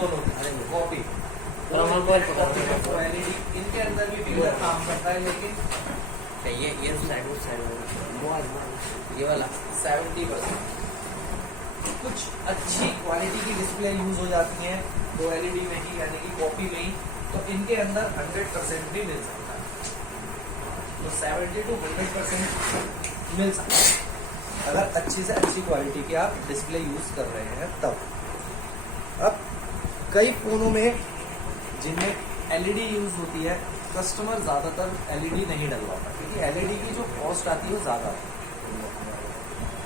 दोनों copy LED इनके अंदर भी फिंगर काम करता है, लेकिन ये ये वाला 70%। कुछ अच्छी क्वालिटी की डिस्प्ले यूज हो जाती है तो एलईडी में ही, यानी कि कॉपी में ही, तो इनके अंदर 100% भी मिल सकता है। तो 70 to 100% मिल सकता है अगर अच्छी से अच्छी क्वालिटी की आप डिस्प्ले यूज कर रहे हैं तब। अब कई फोनों में जिनमें एलईडी यूज होती है, कस्टमर ज्यादातर एलईडी नहीं डलवाता क्योंकि एलईडी की जो कॉस्ट आती है वो ज्यादा है।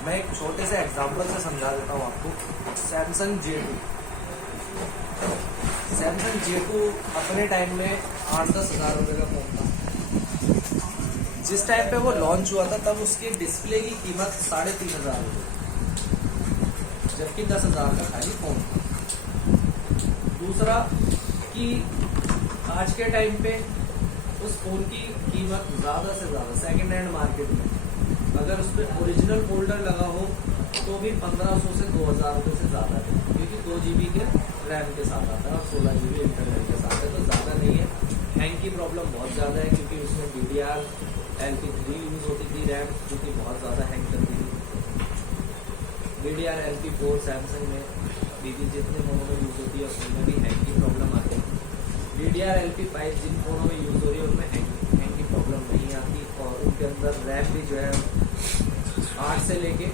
मैं एक छोटे से एग्जांपल से समझा देता हूँ आपको। सैमसंग J2 अपने टाइम में 8-10 हज़ार रुपये का फोन था। जिस टाइम पे वो लॉन्च हुआ था तब उसकी डिस्प्ले की कीमत 3,500 रुपये, जबकि 10,000 का खाली फोन था। दूसरा कि आज के टाइम पे उस फोन की कीमत ज़्यादा से ज़्यादा सेकेंड हैंड मार्केट में अगर उस पर ओरिजिनल फोल्डर लगा हो तो भी 1500 से 2000 रुपये से ज़्यादा है, क्योंकि 2 GB के रैम के साथ आता है और 16 GB इंटरनल के साथ है, तो ज़्यादा नहीं है। हैंग की प्रॉब्लम बहुत ज़्यादा है क्योंकि उसमें DDR LP3 यूज़ होती थी रैम, जो कि बहुत ज़्यादा हैंग करती थी। DDR LP4 सैमसंग में DD जितने फोनों में यूज़ होती है उसमें भी हैंग की प्रॉब्लम आती है। DDR LP5 जिन फोनों में यूज़ हो रही है उनमें हैंग की प्रॉब्लम नहीं आती, और उनके अंदर रैम भी जो है 8 से लेके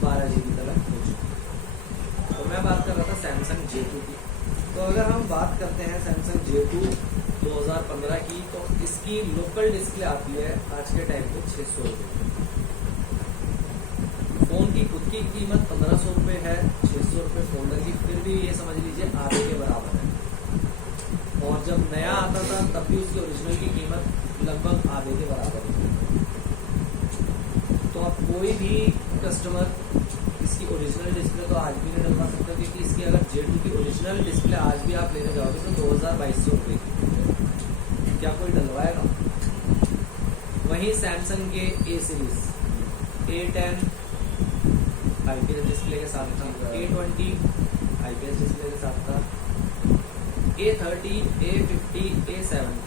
12 GB तक हो चुकी है। तो मैं बात कर रहा था सैमसंग J2 की। तो अगर हम बात करते हैं सैमसंग J2 2015 की, तो इसकी लोकल डिस्प्ले आती है आज के टाइम पे 600 रुपये। फोन की खुद की कीमत 1500 रुपये है, 600 रुपये फोल्डर की, फिर भी ये समझ लीजिए आधे के बराबर है। और जब नया आता था तब भी उसकी ओरिजिनल की कीमत लगभग आधे के बराबर है। तो अब कोई भी कस्टमर इसकी ओरिजिनल डिस्प्ले तो आज भी नहीं डलवा सकता, क्योंकि इसकी अगर J2 की ओरिजिनल डिस्प्ले आज भी आप लेने जाओगे तो 2200 रुपये की, क्या कोई डलवाएगा? वहीं सैमसंग के A series A10 IPS display के साथ था, A20 IPS डिस्प्ले के साथ था, A30, A50, A70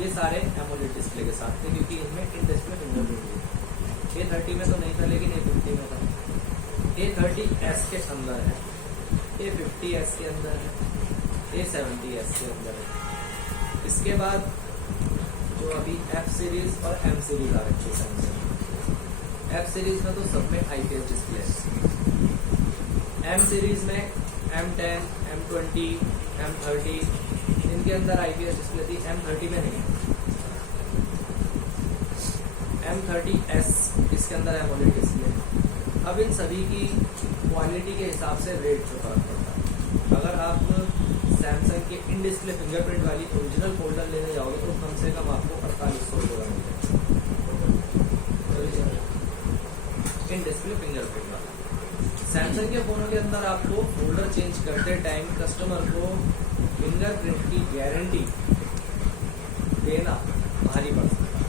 ये सारे एमोलेड डिस्प्ले के साथ थे, क्योंकि इनमें इन डिस्प्ले फिंगरप्रिंट थी। A30 में तो नहीं था, लेकिन A50 में था। A30s के अंदर है, A50s के अंदर है, A70s के अंदर है। इसके बाद जो अभी F सीरीज और M सीरीज आ रखी है सैमसंग। F सीरीज में तो सब में IPS डिस्प्ले है। M सीरीज में M10, M20, M30 इनके अंदर IPS डिस्प्ले थी, M30 में नहीं। M30s इसके अंदर एमोलेड डिस्प्ले। अब इन सभी की क्वालिटी के हिसाब से रेट से फर्क पड़ता है। अगर आप सैमसंग के इन डिस्प्ले फिंगरप्रिंट वाली ओरिजिनल फोल्डर लेने जाओगे तो कम से कम आपको 4800 रुपये का मिलेगा इन डिस्प्ले फिंगरप्रिंट वाला। सैमसंग के फोनों के अंदर आपको फोल्डर चेंज करते टाइम कस्टमर को फिंगरप्रिंट की गारंटी देना भारी पड़ सकता है।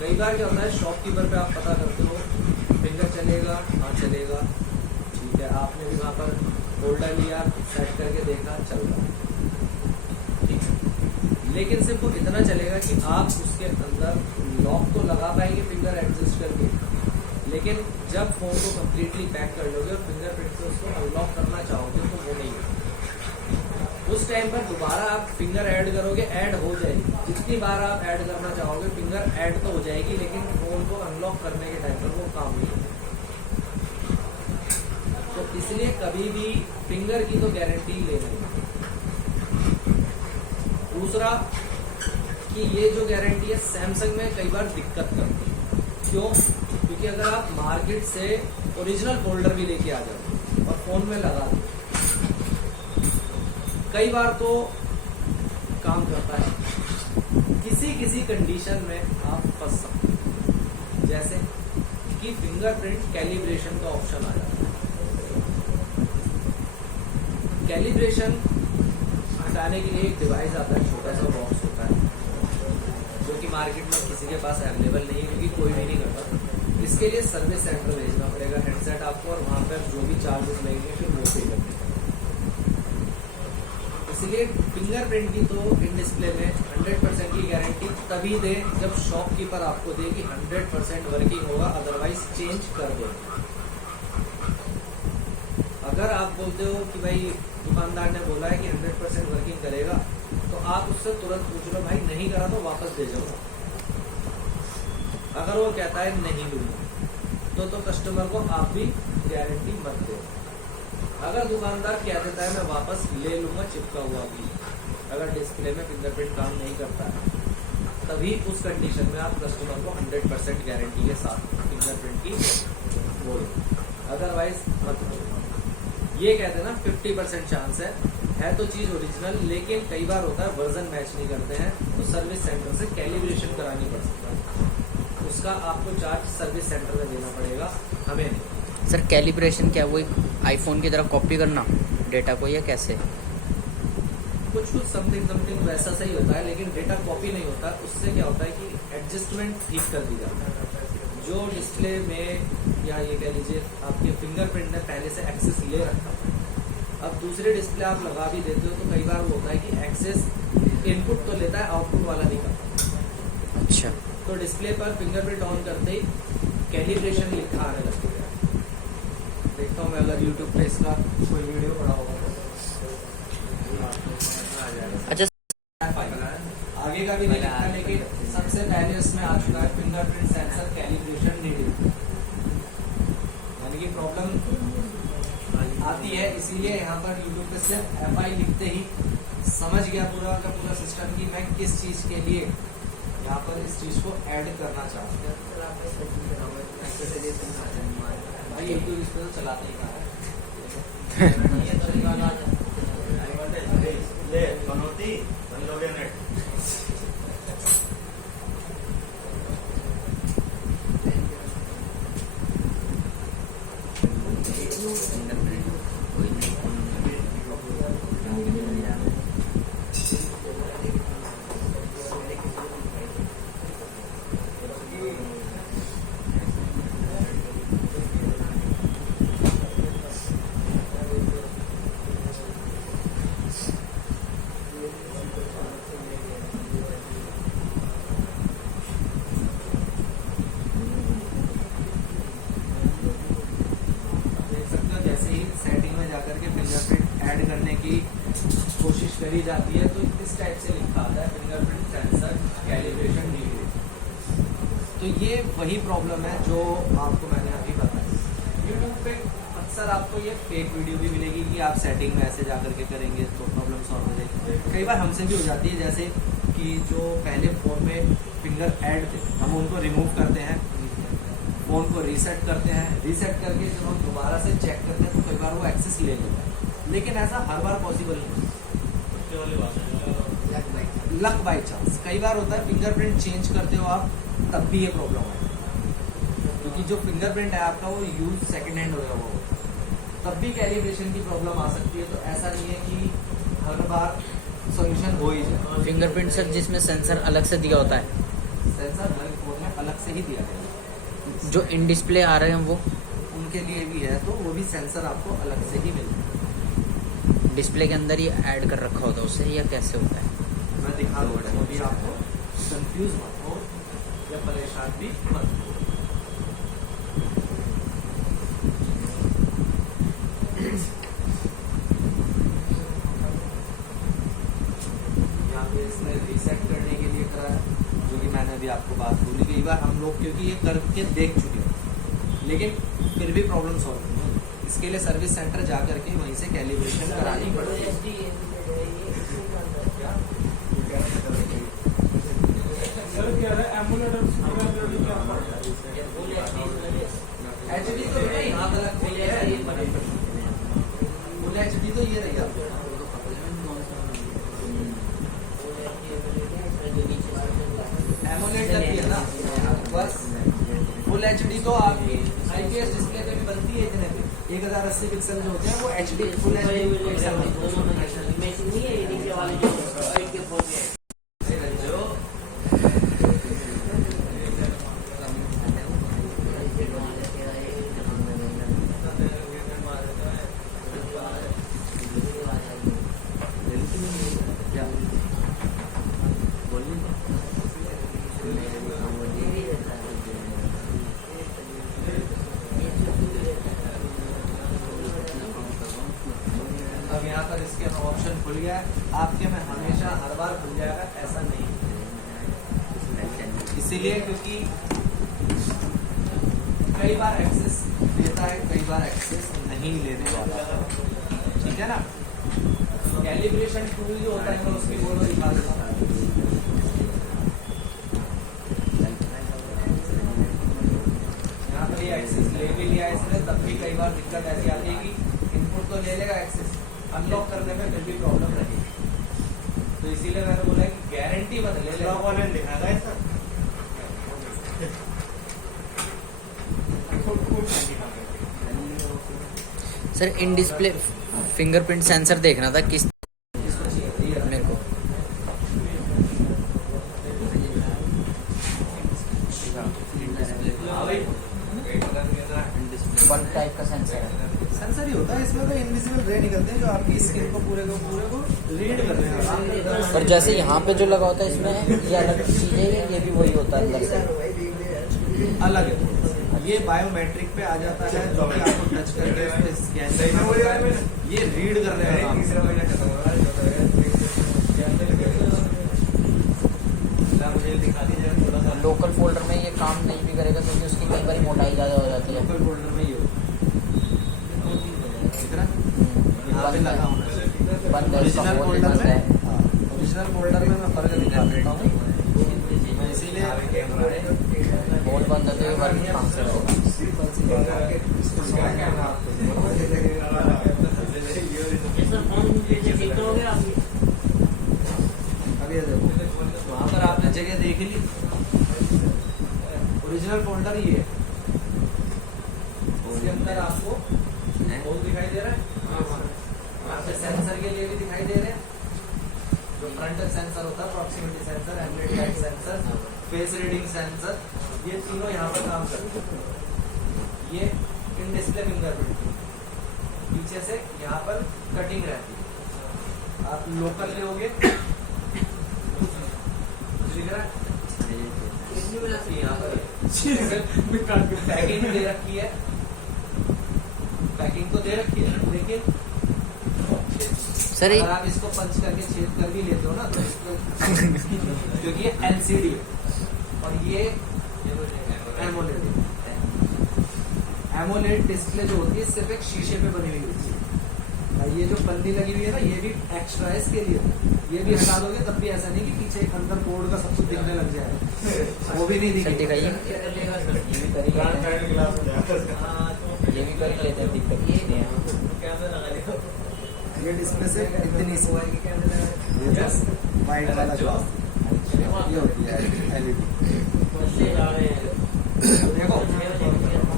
कई बार क्या होता है, शॉपकीपर पे आप पता करते हो फिंगर चलेगा, हाँ चलेगा, ठीक है, आपने भी वहाँ पर होल्डर लिया, सेट करके देखा, चल रहा है, ठीक है, लेकिन सिर्फ वो इतना चलेगा कि आप उसके अंदर लॉक तो लगा पाएंगे फिंगर एडजस्ट करके, लेकिन जब फोन को कम्प्लीटली पैक कर लोगे और फिंगरप्रिंट से उसको अनलॉक करना चाहोगे तो वो नहीं होगा। उस टाइम पर दोबारा आप फिंगर ऐड करोगे, ऐड हो जाएगी, जितनी बार आप ऐड करना चाहोगे फिंगर ऐड तो हो जाएगी, लेकिन फोन को अनलॉक करने के टाइम पर वो काम नहीं होगा। तो इसलिए कभी भी फिंगर की तो गारंटी लेना है। दूसरा कि ये जो गारंटी है सैमसंग में कई बार दिक्कत करती है। क्यों? क्योंकि अगर आप मार्केट से ओरिजिनल फोल्डर भी लेके आ जाओ और फोन में लगा दो, कई बार तो काम करता है, किसी कंडीशन में आप फंस सकते हैं, जैसे कि फिंगरप्रिंट कैलिब्रेशन का ऑप्शन आ जाता है। कैलिब्रेशन हटाने के लिए एक डिवाइस आता है, छोटा सा बॉक्स होता है, जो कि मार्केट में किसी के पास अवेलेबल नहीं है, क्योंकि कोई भी नहीं करता। इसके लिए सर्विस सेंटर भेजना पड़ेगा हेडसेट आपको, और वहाँ पर जो भी चार्जेस लगेंगे फिर वो पे करने। इसलिए फिंगरप्रिंट की तो इन डिस्प्ले में 100% की गारंटी तभी दे जब शॉपकीपर आपको दे कि 100% वर्किंग होगा, अदरवाइज चेंज कर दो। अगर आप बोलते हो कि भाई दुकानदार ने बोला है कि 100% वर्किंग करेगा, तो आप उससे तुरंत पूछ लो भाई नहीं करा तो वापस दे जाओ। अगर वो कहता है नहीं लूंगा तो कस्टमर को आप भी गारंटी मत दो। अगर दुकानदार कह देता है मैं वापस ले लूंगा चिपका हुआ भी, अगर डिस्प्ले में फिंगरप्रिंट काम नहीं करता है, तभी उस कंडीशन में आप कस्टमर को 100% गारंटी के साथ फिंगरप्रिंट की बोलो, अदरवाइज मत बोलो। ये कहते हैं ना 50% चांस है तो चीज ओरिजिनल, लेकिन कई बार होता है वर्जन मैच नहीं करते हैं, तो सर्विस सेंटर से कैलिब्रेशन करानी पड़ सकता है, उसका आपको चार्ज सर्विस सेंटर में देना पड़ेगा, हमें नहीं। सर कैलिब्रेशन क्या, वो एक आईफोन की तरह कॉपी करना डेटा को, या कैसे? कुछ समथिंग वैसा सही होता है, लेकिन डेटा कॉपी नहीं होता। उससे क्या होता है कि एडजस्टमेंट ठीक कर दी जाती है। जो डिस्प्ले में या ये कह लीजिए आपके फिंगरप्रिंट ने पहले से एक्सेस ले रखा है, अब दूसरे डिस्प्ले आप लगा भी देते हो तो कई बार वो होता है कि एक्सेस इनपुट तो लेता है, आउटपुट वाला नहीं करता। अच्छा, तो डिस्प्ले पर फिंगरप्रिंट ऑन करते ही कैलिब्रेशन लिखा आने लगता है। देखता हूँ मैं अगर यूट्यूब पे इसका कोई वीडियो पड़ा होगा। अच्छा, आगे का भी नहीं लिखा, लेकिन सबसे पहले उसमें आ चुका है फिंगरप्रिंट सेंसर कैलिब्रेशन नीडेड, यानी कि प्रॉब्लम आती है। इसीलिए यहाँ पर यूट्यूब पे सिर्फ FI लिखते ही समझ गया पूरा का पूरा सिस्टम कि मैं किस चीज के लिए यहाँ पर इस चीज को ऐड करना चाहता हूँ। भाई यूट्यूब इस पर तो चलाते ही कहा है। ऐड करने की कोशिश करी जाती है तो इस टाइप से लिखा आता है फिंगरप्रिंट सेंसर कैलिब्रेशन नीडेड। तो ये वही प्रॉब्लम है जो आपको मैंने अभी बताया। यूट्यूब पे अक्सर आपको ये फेक वीडियो भी मिलेगी कि आप सेटिंग में ऐसे जाकर के करेंगे तो प्रॉब्लम सॉल्व हो जाएगी। कई बार हमसे भी हो जाती है, जैसे कि जो पहले फ़ोन में फिंगर ऐड थे हम उनको रिमूव करते हैं, फ़ोन को रीसेट करते हैं, रीसेट करके जब हम दोबारा से चेक करते हैं तो कई बार वो एक्सेस ले लेता है, लेकिन ऐसा हर बार पॉसिबल नहीं। लक बाई चांस कई बार होता है, फिंगरप्रिंट चेंज करते हो आप तब भी ये प्रॉब्लम है, क्योंकि जो फिंगरप्रिंट है आपका वो यूज सेकंड हैंड होगा, वो तब भी कैलिब्रेशन की प्रॉब्लम आ सकती है। तो ऐसा नहीं है कि हर बार सॉल्यूशन हो ही जाए। फिंगरप्रिंट सर जिसमें सेंसर अलग से दिया होता है, सेंसर हर फोन में अलग से ही दिया गया, जो इन डिस्प्ले आ रहे हैं वो उनके लिए भी है, तो वो भी सेंसर आपको अलग से ही मिलता है। डिस्प्ले के अंदर ही ऐड कर रखा होता है उससे, या कैसे होता है? मैं दिखा दूंगा, वो भी आपको कंफ्यूज मत हो या परेशान भी मत हो। यहाँ पे इसने रीसेट करने के लिए करा है, जो कि मैंने अभी आपको बात बोली। कई बार हम लोग क्योंकि ये करके देख चुके हैं, लेकिन फिर भी प्रॉब्लम सॉल्व नहीं होती। इसके लिए सर्विस सेंटर जा करके वहीं से कैलिब्रेशन करानी पड़ती है। HD तो यहाँ तक है, फुल HD तो ये रहेगा। एमोलेड लगती है ना, बस फुल HD तो आपकी IPS डिस्प्ले पे भी बनती है। इतने पे 1080 पिक्सल जो होते हैं वो HD फुल अब यहाँ पर इसके में ऑप्शन खुल गया है, आपके में हमेशा हर बार खुल जाएगा ऐसा नहीं, इसीलिए क्योंकि कई बार एक्सेस देता है, कई बार एक्सेस नहीं लेने वाला है, ठीक है ना। कैलिब्रेशन टूल जो होता है मैं उसकी फोटो दिखा देता हूँ। यहाँ पर ये एक्सेस ले भी लिया इसने, तब भी कई बार दिक्कत ऐसी आती है कि इनपुट तो ले लेगा, एक्सेस अनलॉक करने में फिर भी प्रॉब्लम रहेगी। तो इसीलिए मैंने बोला कि गारंटी मत ले ले। Sir in display fingerprint sensor देखना था किस मेरे को। वन टाइप का सेंसर है, सेंसर ही होता है इसमें, तो इनविजिबल रे निकलते हैं जो आपकी स्किन को पूरे को रीड करते हैं। पर जैसे यहाँ पे जो लगा होता है इसमें ये अलग चीज है, ये भी वही होता है अंदर से अलग है। ये बायोमेट्रिक पे आ जाता है, जो कि आपको टच करके इस पे स्कैन करना होता है, ये रीड करने वाला काम है। लोकल फोल्डर में ये काम नहीं भी करेगा क्योंकि उसकी कई बार मोटाई ज़्यादा हो जाती है। लोकल फोल्डर में ये यहाँ पे लगा होना चाहिए। बंद है, इसका ओरिजिनल फोल्डर फोल्डर बंद है। में, ओरिजिनल फोल्डर में मैं फर्क दिखा देता हूँ, मैं इसीलिए बोल बंद है तो ये वर्क कहाँ से होगा। अभी ये देखो, वहाँ पर आपने जगह देख ली, ओरिजिनल फोल्डर ही है, उसके अंदर आपको होल दिखाई दे रहा है, यहाँ पे सेंसर के लिए भी दिखाई दे रहे हैं, जो फ्रंट सेंसर होता है, proximity sensor, embedded light sensor, face reading sensor, ये तीनों यहाँ पर काम करते हैं। ये इन डिस्प्ले फिंगरप्रिंट पीछे से यहाँ पर कटिंग रहती है, आप लोकल लोगे दिख रहा है यहाँ पर पैकिंग दे रखी है, पैकिंग तो दे रखी है, लेकिन सर अगर आप इसको पंच करके छेद कर भी लेते हो ना तो क्योंकि ये एलसीडी है और ये एमोलेड है। एमोलेड डिस्प्ले जो होती है सिर्फ एक शीशे पे बनी हुई होती है, और ये जो पन्नी लगी हुई है ना ये भी एक्स्ट्रा है इसके लिए, ये भी हटा दोगे तब भी ऐसा नहीं कि पीछे एक अंदर बोर्ड का सब कुछ दिखने लग जाए, वो भी नहीं दिखेगा। ये भी कर ही लेते हैं, दिक्कत नहीं है। ये डिस्प्ले से इतनी सी वाइट वाला ग्लास ये होती है एलईडी। देखो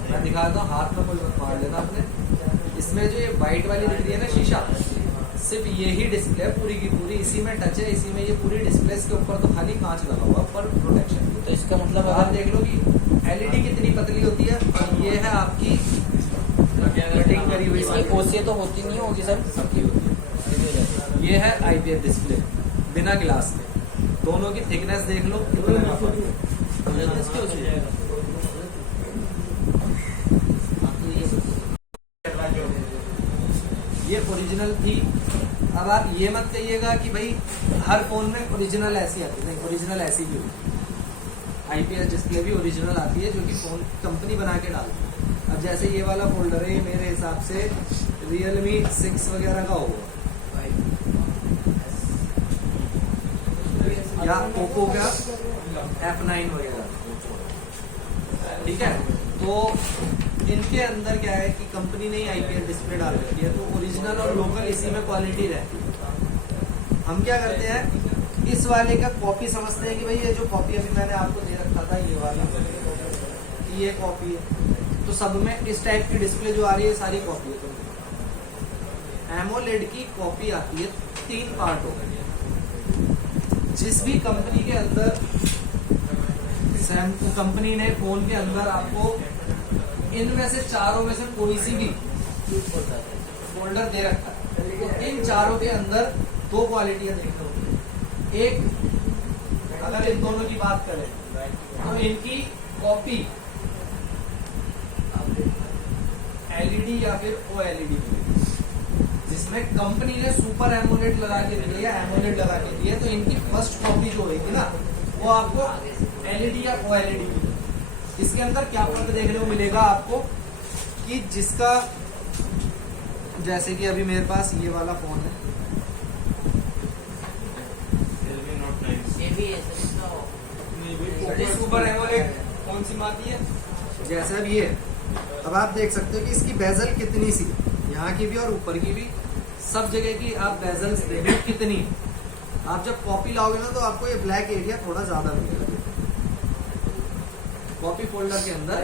मैं दिखाता हूँ, हाथ में कोई मार लेना आपने, इसमें जो ये वाइट वाली दिख रही है ना शीशा, सिर्फ यही डिस्प्ले पूरी की पूरी इसी में टच है, इसी में ये पूरी डिस्प्ले, इसके ऊपर तो खाली कांच लगा हुआ पर प्रोटेक्शन। तो इसका मतलब आप देख लो कि एलईडी कितनी पतली होती है, और ये है आपकी कटिंग करी हुई। इसकी ओसीए तो होती नहीं होगी सर, सबकी होती। ये है आईपीएस डिस्प्ले बिना ग्लास के, दोनों की थिकनेस देख लो कितना का फर्क है। ये ओरिजिनल थी। अब आप ये मत कहिएगा कि भाई हर फोन में ओरिजिनल ऐसी आती है, नहीं, ओरिजिनल ऐसी भी होती है। आईपीएस डिस्प्ले भी ओरिजिनल आती है जो कि फोन कंपनी बना के डालती है। अब जैसे ये वाला फोल्डर है, मेरे हिसाब से Realme 6 वगैरह का होगा या ओप्पो का F9 वगैरह, ठीक है। तो इनके अंदर क्या है कि कंपनी ने आईपीएस डिस्प्ले डाल रखी है, तो ओरिजिनल और लोकल इसी में क्वालिटी रहती है। हम क्या करते हैं, इस वाले का कॉपी समझते हैं कि भाई ये जो कॉपी अभी मैंने आपको दे रखा था ये वाला, ये कॉपी है, तो सब में इस टाइप की डिस्प्ले जो आ रही है सारी कॉपी है। एमोलेड की कॉपी आती है 3 पार्ट हो गए। जिस भी कंपनी के अंदर कंपनी ने फोन के अंदर आपको इनमें से चारों में से कोई सी भी फोल्डर दे रखा है, तो इन चारों के अंदर 2 क्वालिटियां देखने होती है। एक, अगर इन दोनों की बात करें तो इनकी कॉपी एलईडी या फिर ओएलईडी, जिसमें इसमें कंपनी ने सुपर एमोलेड लगा के दिया या एमोलेड लगा के दिया, तो इनकी फर्स्ट कॉपी जो होगी ना वो आपको एलईडी या ओएलईडी की। इसके अंदर क्या फर्क देखने को मिलेगा आपको कि जिसका, जैसे कि अभी मेरे पास ये वाला फोन है, सुपर एमोलेड कौन सी आती है, जैसे अब ये, अब आप देख सकते हो कि इसकी बेजल कितनी सी, यहाँ की भी और ऊपर की भी, सब जगह की आप बेजल्स देखो कितनी। आप जब कॉपी लाओगे ना तो आपको ये ब्लैक एरिया थोड़ा ज्यादा मिलेगा। कॉपी फोल्डर के अंदर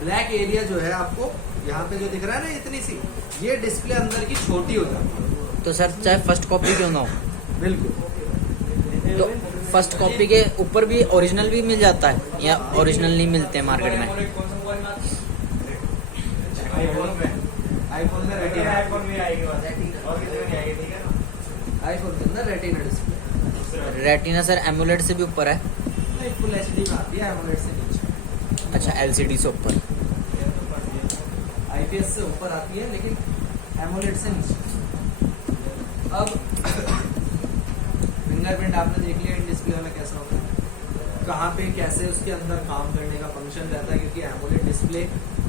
ब्लैक एरिया जो है आपको यहाँ पे जो दिख रहा है ना इतनी सी, ये डिस्प्ले अंदर की छोटी हो जाती है। तो सर चाहे फर्स्ट कॉपी क्यों ना हो, बिल्कुल। तो फर्स्ट कॉपी के ऊपर भी ओरिजिनल भी मिल जाता है या ओरिजिनल नहीं मिलते मार्केट में? आईफोन में रेटिना, आईफोन के अंदर retina display. Retina sir AMOLED से भी ऊपर है? नहीं, फुल एचडी में आती है, एमोलेड से नीचे। अच्छा, एलसीडी से ऊपर। आईपीएस से ऊपर आती है लेकिन एमोलेड से नीचे। अब फिंगरप्रिंट आपने देख लिया इन डिस्प्ले में कैसा होता है, कहाँ पे कैसे उसके अंदर काम करने का फंक्शन रहता है, क्योंकि एमोलेड डिस्प्ले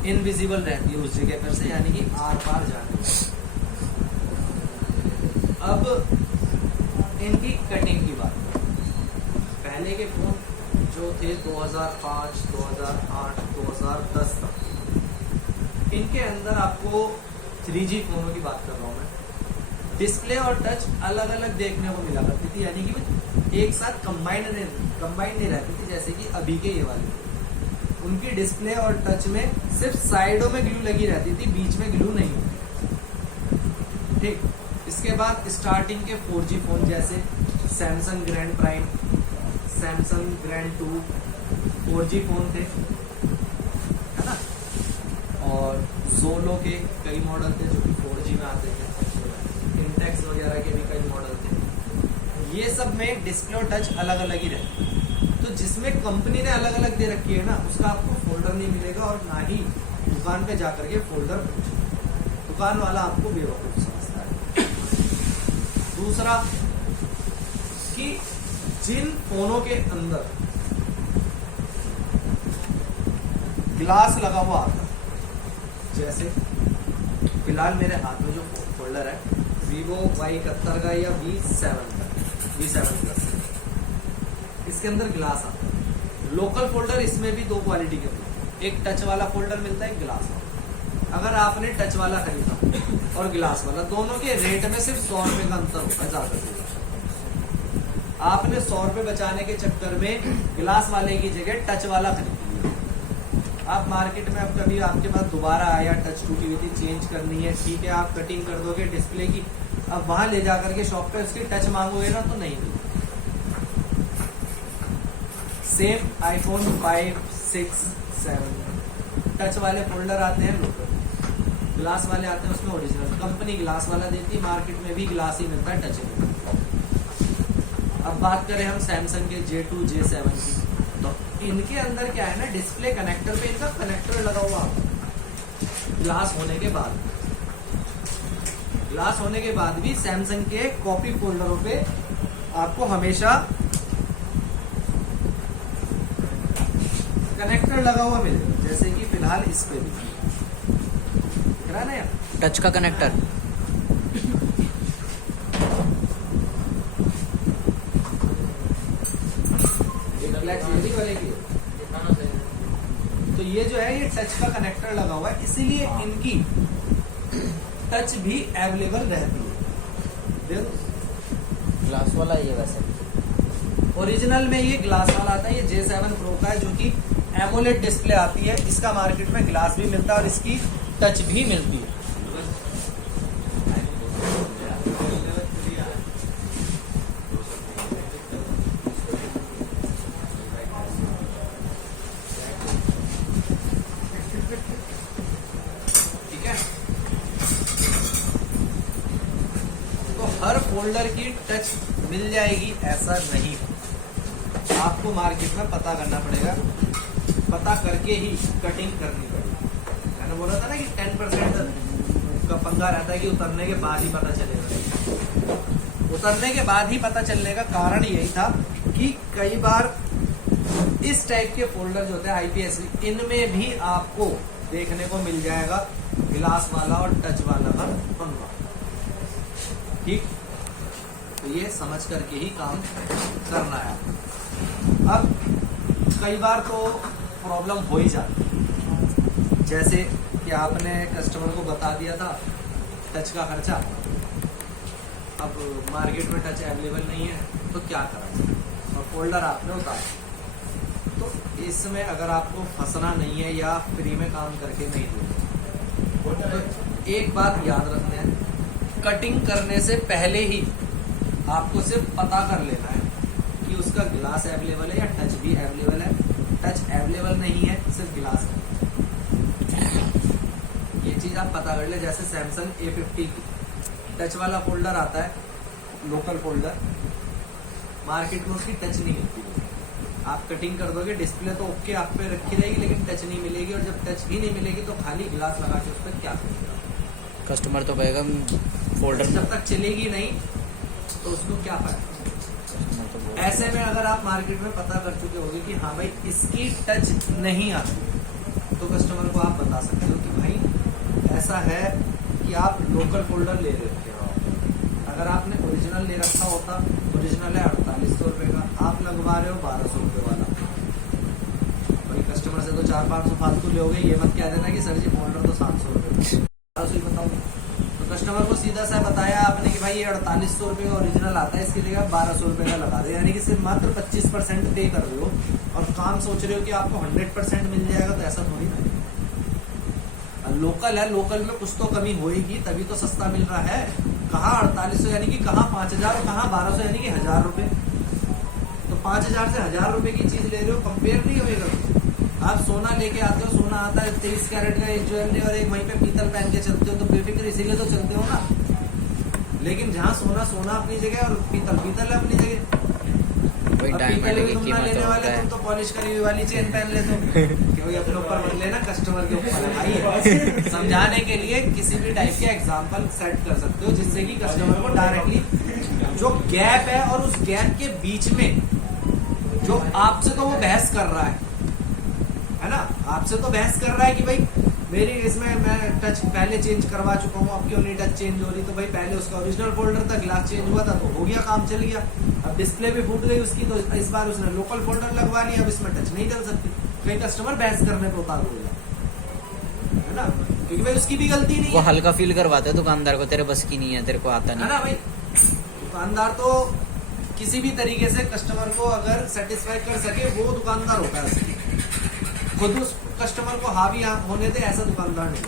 इनविजिबल रहती है उस जगह पर से, यानी कि आर पार जाने। अब इनकी कटिंग की बात, पहले के फोन जो थे 2005, 2008, 2010 तक, इनके अंदर आपको 3G फोनों की बात कर रहा हूँ मैं, डिस्प्ले और टच अलग अलग देखने को मिला करती थी, यानी कि एक साथ कंबाइंड नहीं रहती थी, जैसे कि अभी के ये वाले। उनकी डिस्प्ले और टच में सिर्फ साइडों में ग्लू लगी रहती थी, बीच में ग्लू नहीं होती। ठीक, इसके बाद स्टार्टिंग के 4G फोन जैसे Samsung grand prime, Samsung grand 2 4G phone थे, है ना, और जोलो के कई मॉडल थे जो कि 4G में आते थे, इंटेक्स वगैरह के भी कई मॉडल थे। ये सब में डिस्प्ले और टच अलग अलग ही रहते, तो जिसमें कंपनी ने अलग अलग दे रखी है ना, उसका आपको फोल्डर नहीं मिलेगा और ना ही दुकान पे जाकर के फोल्डर, दुकान वाला आपको बेवकूफ समझता है। दूसरा कि जिन फोनों के अंदर ग्लास लगा हुआ आता है, जैसे फिलहाल मेरे हाथ में जो फोल्डर है Vivo Y71 का या V7 प्लस, इसके अंदर ग्लास आता है। लोकल फोल्डर इसमें भी दो क्वालिटी के होते हैं, एक टच वाला फोल्डर मिलता है, एक ग्लास वाला। अगर आपने टच वाला खरीदा और ग्लास वाला, दोनों के रेट में सिर्फ 100 रुपए का अंतर होता है, ज्यादा से। आपने 100 रुपए बचाने के चक्कर में ग्लास वाले की जगह टच वाला खरीद लिया। आप मार्केट में, अब कभी आपके पास दोबारा आया, टच टूटी हुई थी, चेंज करनी है, ठीक है, आप कटिंग कर दोगे डिस्प्ले की, अब वहां ले जाकर के शॉप पे उसकी टच मांगोगे ना तो नहीं मिलेगी। सेम आईफोन 5, 6, 7 टच वाले फोल्डर आते हैं, लोकल ग्लास वाले आते हैं, उसमें ओरिजिनल कंपनी ग्लास वाला देती है, मार्केट में भी ग्लास ही मिलता है, टच नहीं मिलता। अब बात करें हम सैमसंग के J2, J7 की, तो इनके अंदर क्या है ना, डिस्प्ले कनेक्टर पे इनका कनेक्टर लगा हुआ ग्लास होने के बाद। ग्लास होने के बाद भी सैमसंग के कॉपी फोल्डरों पे आपको हमेशा कनेक्टर लगा हुआ मिलेगा, जैसे कि फिलहाल इस पे भी दिख रहा है ना यार, टच का कनेक्टर। तो ये जो है, ये टच का कनेक्टर लगा हुआ है, इसीलिए इनकी टच भी अवेलेबल रहती है। ग्लास वाला ये वैसे ओरिजिनल में ये ग्लास वाला आता है, ये J7 Pro का है, जो कि एमोलेड डिस्प्ले आती है। इसका मार्केट में ग्लास भी मिलता है और इसकी टच भी मिलती है। ठीक है, तो हर फोल्डर की टच मिल जाएगी ऐसा नहीं, आपको मार्केट में पता करना पड़ेगा, पता करके ही कटिंग करनी पड़ेगी। मैंने बोला था ना कि 10% उसका पंगा रहता है कि उतरने के बाद ही पता चलेगा। उतरने के बाद ही पता चलने का कारण यही था कि कई बार इस टाइप के फोल्डर जो होते हैं IPS, इनमें भी आपको देखने को मिल जाएगा ग्लास वाला और टच वाला का पंगा। ठीक, तो ये समझ करके ही काम करना है। अब कई बार तो प्रॉब्लम हो ही जाती है, जैसे कि आपने कस्टमर को बता दिया था टच का खर्चा, अब मार्केट में टच अवेलेबल नहीं है तो क्या करें, और फोल्डर आपने उतारा। तो इसमें अगर आपको फंसना नहीं है या फ्री में काम करके नहीं देना, तो एक बात याद रखना है, कटिंग करने से पहले ही आपको सिर्फ पता कर लेना है कि उसका ग्लास अवेलेबल है या टच भी अवेलेबल है। टच अवेलेबल नहीं है, सिर्फ ग्लास है, ये चीज आप पता कर ले। जैसे सैमसंग A50 की टच वाला फोल्डर आता है, लोकल फोल्डर, मार्केट में उसकी टच नहीं मिलती। आप कटिंग कर दोगे, डिस्प्ले तो ओके आप पे रखी रहेगी, लेकिन टच नहीं मिलेगी। और जब टच ही नहीं मिलेगी तो खाली ग्लास लगा के उस पर क्या करेगा कस्टमर? तो कहेगा फोल्डर जब तक चलेगी नहीं तो उसको क्या फायदा। ऐसे में अगर आप मार्केट में पता कर चुके होगे कि हाँ भाई इसकी टच नहीं आती, तो कस्टमर को आप बता सकते हो कि भाई ऐसा है कि आप लोकल फोल्डर ले रखे हो। अगर आपने ओरिजिनल ले रखा होता, ओरिजिनल है 4800 रुपये का, आप लगवा रहे हो 1200 रुपये वाला, भाई कस्टमर से तो 400-500 फालतू लोगे। ये मत कह देना कि सर जी फोल्डर तो 700 रुपये, 1200 ही बताओ। तो कस्टमर को सीधा सा बताया आपने कि भाई ये 4800 रुपये का ओरिजिनल आता है, इसकी जगह 1200 रुपये का लगा दे, यानी कि सिर्फ मात्र 25% पे कर रहे हो और काम सोच रहे हो कि आपको 100% मिल जाएगा। तो ऐसा थोड़ी ना, लोकल है, लोकल में कुछ तो कमी होगी तभी तो सस्ता मिल रहा है। कहाँ 4800 यानी कि कहाँ 5000 और कहाँ 1200 यानी कि 1000 रुपये। तो 5000 से 1000 रुपये की चीज ले रहे हो, कंपेयर नहीं होगा। आप सोना लेके आते हो, सोना आता है 23 कैरेट का एक ज्वेलरी और एक वहीं पे पीतल पहन के चलते हो, तो बेफिक्र इसीलिए तो चलते हो ना। लेकिन जहाँ सोना सोना अपनी जगह और पीतल पीतल है अपनी जगह। वही डायमंड की तुम ना कीमत लेने वाले, होता है। तुम तो पॉलिश करी हुई वाली चेन पहन लेते हो कि भाई अपने ऊपर मत लेना, कस्टमर के ऊपर है भाई। समझाने के लिए किसी भी टाइप के एग्जांपल सेट कर सकते हो, जिससे कि कस्टमर को डायरेक्टली जो गैप है और उस गैप के बीच में जो आपसे तो वो बहस कर रहा है ना, आपसे तो बहस कर रहा है कि भाई मेरी इसमें मैं टच पहले चेंज करवा चुका हूँ, अब क्यों नहीं टच चेंज हो रही। तो भाई पहले उसका ओरिजिनल फोल्डर था, ग्लास चेंज हुआ था तो हो गया, काम चल गया। अब डिस्प्ले भी फूट गई उसकी, तो इस बार उसने लोकल फोल्डर लगवा लिया, अब इसमें टच नहीं डल सकती। कई कस्टमर बहस करने को उतार हो गया है ना, क्योंकि भाई उसकी भी गलती नहीं वो है। हल्का फील करवाते हैं दुकानदार को, तेरे बस की नहीं है, तेरे को आता है नहीं। ना भाई, दुकानदार तो किसी भी तरीके से कस्टमर को अगर सेटिस्फाई कर सके वो दुकानदार होता है। खुद उस कस्टमर को हावी होने दे ऐसा दुकानदार नहीं।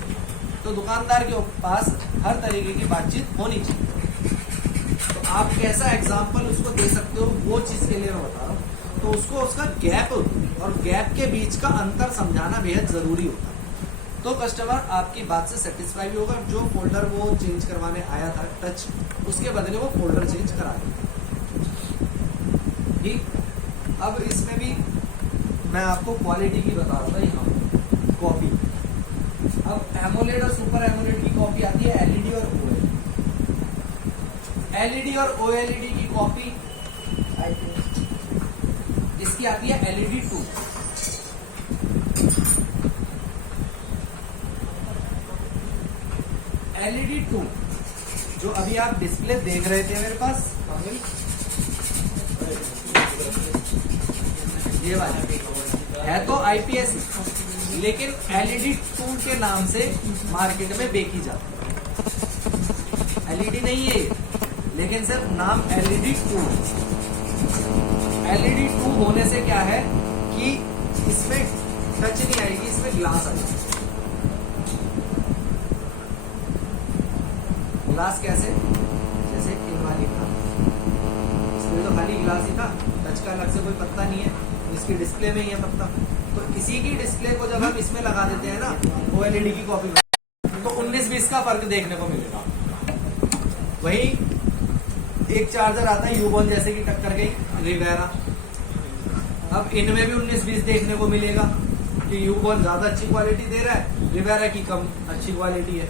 तो दुकानदार के पास हर तरीके की बातचीत होनी चाहिए। तो आप कैसा एग्जाम्पल उसको दे सकते हो वो चीज के लिए मैं बता रहा हूँ। तो उसको उसका गैप और गैप के बीच का अंतर समझाना बेहद जरूरी होता है। तो कस्टमर आपकी बात से सेटिस्फाई भी होगा। जो फोल्डर वो चेंज करवाने आया था टच, उसके बदले वो फोल्डर चेंज करा देगा। ठीक, अब इसमें भी मैं आपको क्वालिटी की बता रहा था यहाँ कॉपी। अब एमोलेड और सुपर एमोलेड की कॉपी आती है एलईडी और ओएलईडी। एलईडी और ओएलईडी की कॉपी इसकी आती है एलईडी 2। एलईडी 2 जो अभी आप डिस्प्ले देख रहे थे मेरे पास, ये वाला है तो आईपीएस, लेकिन एलईडी 2 के नाम से मार्केट में बेची जाती है। एलईडी नहीं है लेकिन सिर्फ नाम एलईडी 2। एलईडी 2 होने से क्या है कि इसमें टच नहीं आएगी, इसमें ग्लास आएगी। ग्लास कैसे? जैसे इन वाली था, इसमें तो खाली ग्लास ही था, टच का अलग से कोई पत्ता नहीं है, इसकी डिस्प्ले में ही है पत्ता। तो इसी की डिस्प्ले को जब हम इसमें लगा देते हैं ना ओएलईडी की कॉपी में, तो 19-20 का फर्क देखने को मिलेगा। वही एक चार्जर आता है यूबॉन जैसे कि टक्कर गई रिवेरा, अब इनमें भी 19-20 देखने को मिलेगा कि यूबॉन ज्यादा अच्छी क्वालिटी दे रहा है, रिवेरा की कम अच्छी क्वालिटी है।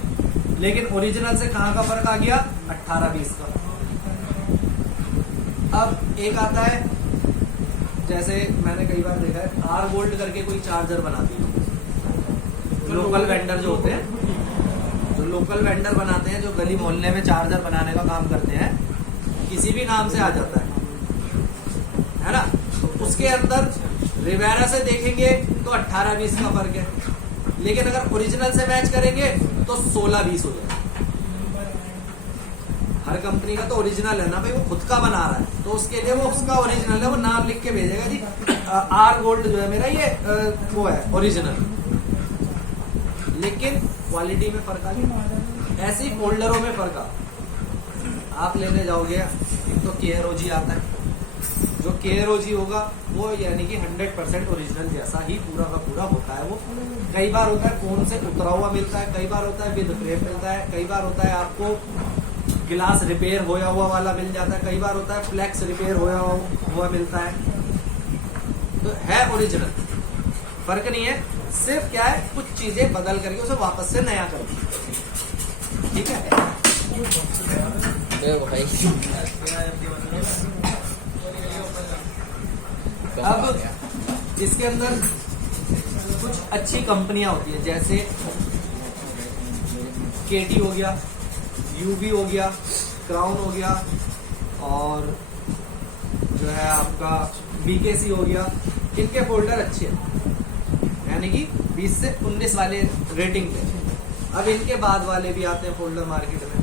लेकिन ओरिजिनल से कहाँ का फर्क आ गया, 18-20 का। अब एक आता है, जैसे मैंने कई बार देखा है, आर गोल्ड करके कोई चार्जर बनाती है। लोकल वेंडर जो होते हैं, जो लोकल वेंडर बनाते हैं, जो गली मोहल्ले में चार्जर बनाने का काम करते हैं, किसी भी नाम से आ जाता है ना। तो उसके अंदर रिवेरा से देखेंगे तो 18-20 का फर्क है, लेकिन अगर ओरिजिनल से मैच करेंगे तो 16-20 हो जाएगा। हर कंपनी का तो ओरिजिनल है ना भाई, वो खुद का बना रहा है, तो उसके लिए वो उसका ओरिजिनल है, वो नाम लिख के भेजेगा जी आर गोल्ड जो है मेरा ये वो है ओरिजिनल, लेकिन क्वालिटी में फर्क आ गया। ऐसे ही फोल्डरों में फर्क आ, आप लेने जाओगे, एक तो केयरोजी आता है, जो केयरोजी होगा वो यानी कि 100% ओरिजिनल जैसा ही पूरा का पूरा होता है। वो कई बार होता है फोन से उतरा हुआ मिलता है, कई बार होता है विद फ्रेम मिलता है, कई बार होता है आपको गिलास रिपेयर होया हुआ वाला मिल जाता है, कई बार होता है फ्लेक्स रिपेयर होया हुआ मिलता है। तो है ओरिजिनल, फर्क नहीं है, सिर्फ क्या है कुछ चीजें बदल करके उसे वापस से नया कर दी, ठीक है। भाई अब इसके अंदर कुछ अच्छी कंपनियां होती है, जैसे केटी हो गया, यूवी हो गया, क्राउन हो गया, और जो है आपका बीकेसी हो गया। इनके फोल्डर अच्छे हैं, यानी कि 20 से 19 वाले रेटिंग पे। अब इनके बाद वाले भी आते हैं फोल्डर मार्केट में,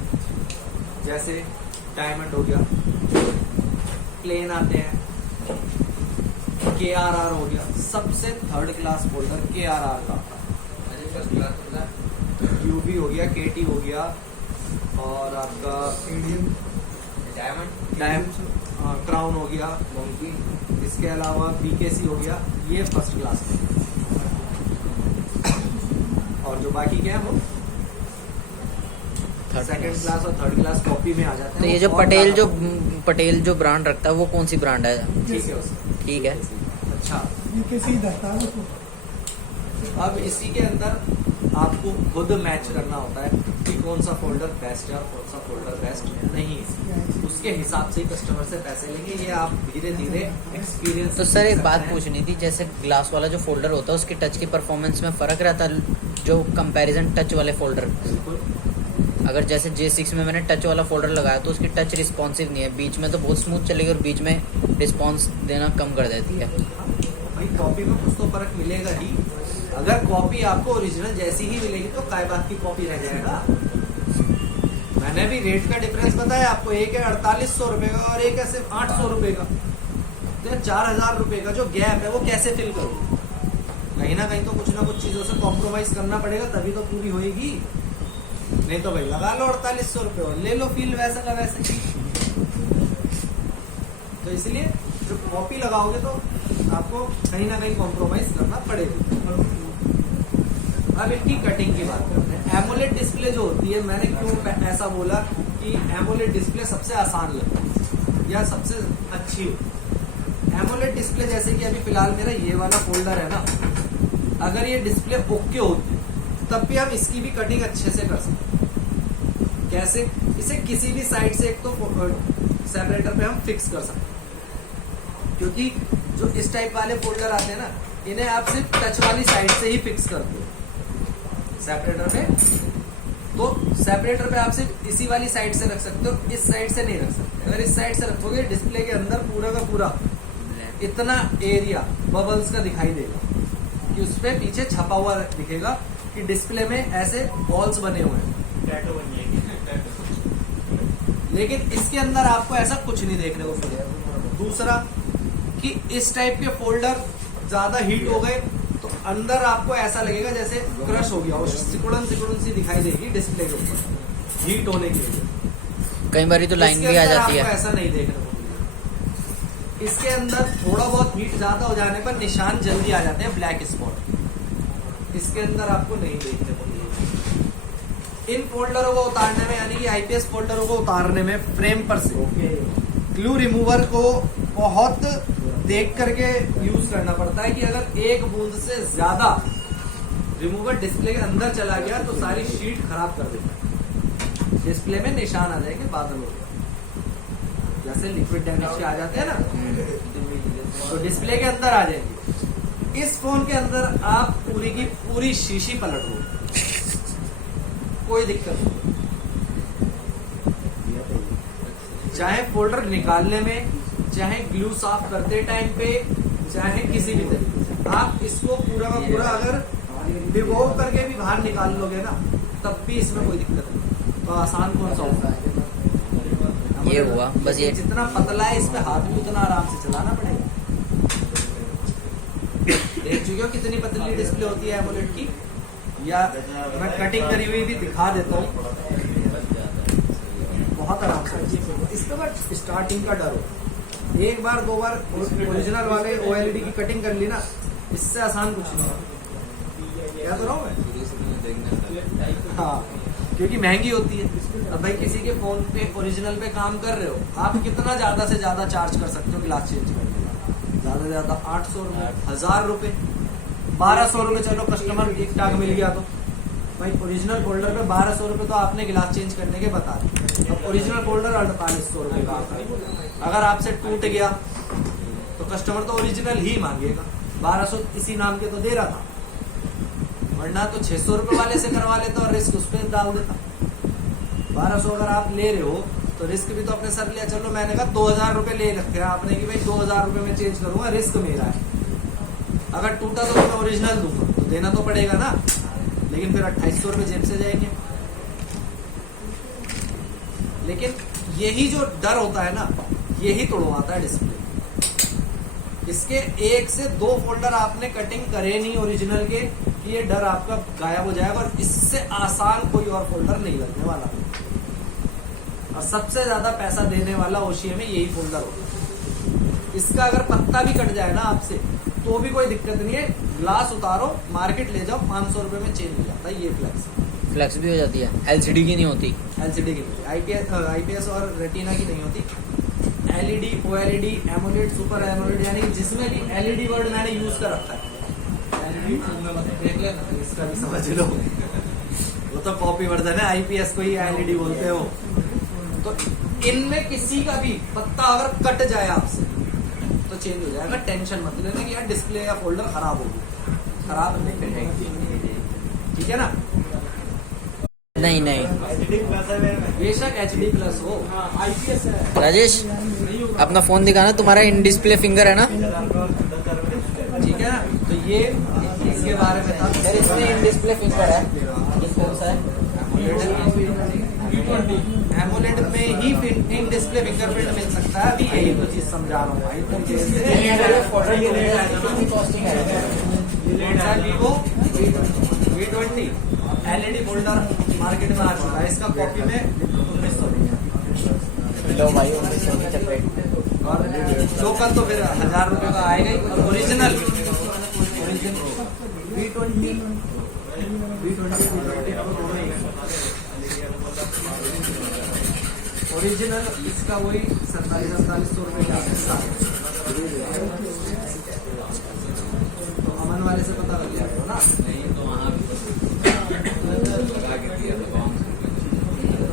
जैसे डायमंड हो गया, प्लेन आते हैं, KRR हो गया, सबसे थर्ड क्लास फोल्डर KRR का, यूवी हो गया, केटी हो गया, और आपका डायमंड क्राउन हो गया, इसके अलावा बीकेसी हो गया, ये फर्स्ट क्लास है। और जो बाकी क्या है वो सेकंड क्लास और थर्ड क्लास कॉपी में आ जाते हैं। तो ये जो पटेल जो ब्रांड रखता है वो कौन सी ब्रांड है? ठीक है उसका, ठीक है। अच्छा, रहता है उसको। अब इसी के अंदर आपको खुद मैच करना होता है कि कौन सा फोल्डर बेस्ट है और कौन सा फोल्डर बेस्ट नहीं है, उसके हिसाब से ही कस्टमर से पैसे लेंगे। ये आप धीरे धीरे एक्सपीरियंस। तो सर एक बात पूछनी थी, जैसे ग्लास वाला जो फोल्डर होता है उसकी टच की परफॉर्मेंस में फर्क रहता है जो कंपैरिजन टच वाले फोल्डर? बिल्कुल। अगर जैसे J6 में मैंने टच वाला फोल्डर लगाया तो उसकी टच रिस्पॉन्सिव नहीं है, बीच में तो बहुत स्मूथ चलेगी और बीच में रिस्पॉन्स देना कम कर देती है। भाई कॉपी में कुछ तो फर्क मिलेगा ही, अगर कॉपी आपको ओरिजिनल जैसी ही मिलेगी तो काय बात की कॉपी रह जाएगा। मैंने भी रेट का डिफरेंस बताया आपको, एक है 4800 रुपए का और एक है सिर्फ 800 रुपए का, तो 4000 रुपए का जो गैप है वो कैसे फिल करूँ? कहीं ना कहीं तो कुछ ना कुछ चीजों से कॉम्प्रोमाइज करना पड़ेगा, तभी तो पूरी होएगी। नहीं तो भाई लगा लो 4800 रुपए और ले लो फील वैसा का वैसे। तो इसलिए जो कॉपी लगाओगे तो आपको कहीं ना कहीं कॉम्प्रोमाइज करना पड़ेगा। अब इनकी कटिंग की बात करते हैं। एमोलेड डिस्प्ले जो होती है, मैंने क्यों ऐसा बोला कि एमोलेड डिस्प्ले सबसे आसान लगती है या सबसे अच्छी होती है। एमोलेड डिस्प्ले जैसे कि अभी फिलहाल मेरा ये वाला फोल्डर है ना, अगर ये डिस्प्ले ओके होती तब भी हम इसकी भी कटिंग अच्छे से कर सकते। कैसे? इसे किसी भी साइड से एक तो सेपरेटर पे हम फिक्स कर सकते हैं, क्योंकि जो इस टाइप वाले फोल्डर आते हैं ना, इन्हें आप सिर्फ टच वाली साइड से ही फिक्स करते हो सेपरेटर पे। तो सेपरेटर पे आप सिर्फ इसी वाली साइड से रख सकते हो, इस साइड से नहीं रख सकते। अगर इस साइड से रखोगे डिस्प्ले के अंदर पूरा का पूरा इतना एरिया बबल्स का दिखाई देगा कि उस पे पीछे छपा हुआ दिखेगा कि डिस्प्ले में ऐसे बॉल्स बने हुए हैं। लेकिन इसके अंदर आपको ऐसा कुछ नहीं देखने को मिलेगा। दूसरा कि इस टाइप के फोल्डर ज्यादा हीट हो गए तो अंदर आपको ऐसा लगेगा जैसे क्रश हो गया और सिकुड़न सी दिखाई देगी डिस्प्ले के ऊपर हीट होने की वजह। कई बार तो लाइन भी आ जाती है, ऐसा नहीं देखने को मिलेगा। इसके अंदर थोड़ा बहुत हीट ज्यादा हो जाने पर निशान जल्दी आ जाते हैं, ब्लैक स्पॉट। इसके अंदर आपको नहीं देखने को मिलेगा। इन फोल्डरों को उतारने में, यानी कि आईपीएस फोल्डरों को उतारने में फ्रेम पर से ग्लू रिमूवर को बहुत देख करके यूज करना पड़ता है कि अगर एक बूंद से ज्यादा रिमूवर डिस्प्ले के अंदर चला गया तो सारी शीट खराब कर देता है। डिस्प्ले में निशान आ जाएंगे, बादल हो गया, जैसे लिक्विड डैमेज के आ जाते हैं ना, तो डिस्प्ले के अंदर आ जाएंगे। इस फोन के अंदर आप पूरी की पूरी शीशी पलट दो, कोई दिक्कत नहीं, चाहे फोल्डर निकालने में, चाहे ग्लू साफ करते टाइम पे, चाहे किसी भी तरीके से आप इसको पूरा का पूरा अगर डिवॉल्व करके भी बाहर निकाल लोगे ना, तब भी इसमें कोई दिक्कत नहीं। तो आसान कौन सा होता है, ये हुआ बस। ये जितना पतला है इस पे हाथ भी उतना आराम से चलाना पड़ेगा। देख चुके हो कितनी पतली डिस्प्ले होती है एमोलेड की, या मैं कटिंग करी हुई भी दिखा देता हूँ, बहुत आराम से। इसमें बस स्टार्टिंग का डर हो, एक बार दो बार ओरिजिनल वाले OLED की कटिंग कर ली ना, इससे आसान कुछ नहीं है। क्या तो रहा हूँ मैं, हाँ, क्योंकि महंगी होती है। अब भाई किसी के फोन पे ओरिजिनल पे काम कर रहे हो, आप कितना ज्यादा से ज्यादा चार्ज कर सकते हो ग्लास चेंज करने का? ज्यादा से ज्यादा 800 रुपए, 1000 रुपए, 1200 रुपए, चलो कस्टमर ठीक ठाक मिल गया तो भाई ओरिजिनल फोल्डर पे 1200 रुपए तो आपने गिलास चेंज करने के बता दिए। अब ओरिजिनल फोल्डर 4800 रुपए का आता है। अगर आपसे टूट गया तो कस्टमर तो ओरिजिनल ही मांगेगा। 1200 इसी नाम के तो दे रहा था, वरना तो 600 रुपए वाले से करवा लेता और रिस्क उस पर डाल देता। 1200 अगर आप ले रहे हो तो रिस्क भी तो अपने सर लिया। चलो मैंने कहा 2000 रुपए ले रखे हैं आपने कि भाई 2000 रुपए में चेंज करूंगा, रिस्क मेरा है। अगर टूटा तो मैं ओरिजिनल दूंगा, तो देना तो पड़ेगा ना, लेकिन फिर 2800 रुपए जेब से जाएंगे। लेकिन यही जो डर होता है ना, यही तोड़वाता है डिस्प्ले। इसके एक से दो फोल्डर आपने कटिंग करे नहीं ओरिजिनल के, कि ये डर आपका गायब हो जाएगा, और इससे आसान कोई और फोल्डर नहीं लगने वाला। और सबसे ज्यादा पैसा देने वाला OCA में यही फोल्डर होगा। इसका अगर पत्ता भी कट जाए ना आपसे तो भी कोई दिक्कत नहीं है, ग्लास उतारो, मार्केट ले जाओ, 500 रुपए में चेंज हो जाता है। ये फ्लेक्स भी हो जाती है, LCD की नहीं होती। LCD की नहीं, IPS और रेटिना की नहीं होती। LED, OLED, AMOLED, super AMOLED, यानी कि जिसमें भी LED वर्ड मैंने यूज कर रखा है। देख लेना, इसका भी समझ लो, वो तो कॉपी वर्जन है, IPS को ही LED बोलते हो। तो इनमें किसी का भी पत्ता अगर कट जाए आपसे तो चेंज हो जाएगा। टेंशन मत लेना कि यार डिस्प्ले या फोल्डर खराब होगी, खराब नहीं करेगी, ठीक है ना। नहीं नहीं, बेशक HD+ हो, IPS है। राजेश अपना फोन दिखाना, तुम्हारा इन डिस्प्ले फिंगर है ना, ठीक है ना। तो ये इसके बारे में था। सर इसमें इन डिस्प्ले फिंगर है, ये कौन सा है? एमोलेड में ही इन डिस्प्ले फिंगरप्रिंट मिल सकता है। अभी यही तो चीज समझा रहा हूँ भाई, तुम Vivo V20 LED folder market में आ चुका है, इसका कॉपी में 1900 लो भाई 1900 चक्कर, और लोकल तो फिर 1000 रुपए का आएगा ही। ओरिजिनल ओरिजिनल इसका वही 4700 रुपए का तो अमन वाले से पता लग जाएगा ना।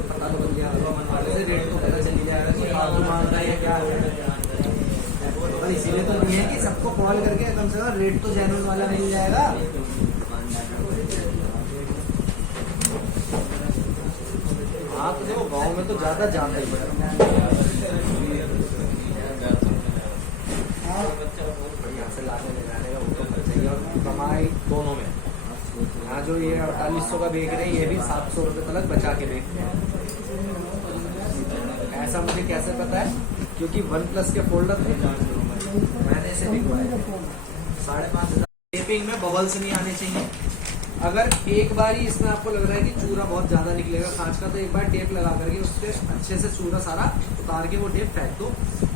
पता तो लग गया अमन वाले से, रेट तो पता चल जाएगा कि फालतू मांग रहा है या क्या है। और इसीलिए तो नहीं है कि सबको कॉल करके कम से कम रेट तो जेन्युइन वाला मिल जाएगा। हाँ तो देखो गाँव में तो ज्यादा जाता ही पड़ेगा। बढ़िया से लाने ले जाने का वो तो खर्चा ही, और कमाई दोनों में। यहाँ जो ये 4800 का बेच रहे हैं, ये भी 700 रुपए तक बचा के बेच रहे हैं। ऐसा मुझे कैसे पता है? क्योंकि OnePlus के फोल्डर थे, मैंने इसे बिकवाया 5,500। टेपिंग में बबल्स नहीं आने चाहिए। अगर एक बार ही इसमें आपको लग रहा है कि चूरा बहुत ज्यादा निकलेगा कांच का, तो एक बार टेप लगा करके उससे अच्छे से चूरा सारा उतार के वो टेप फेंक दो।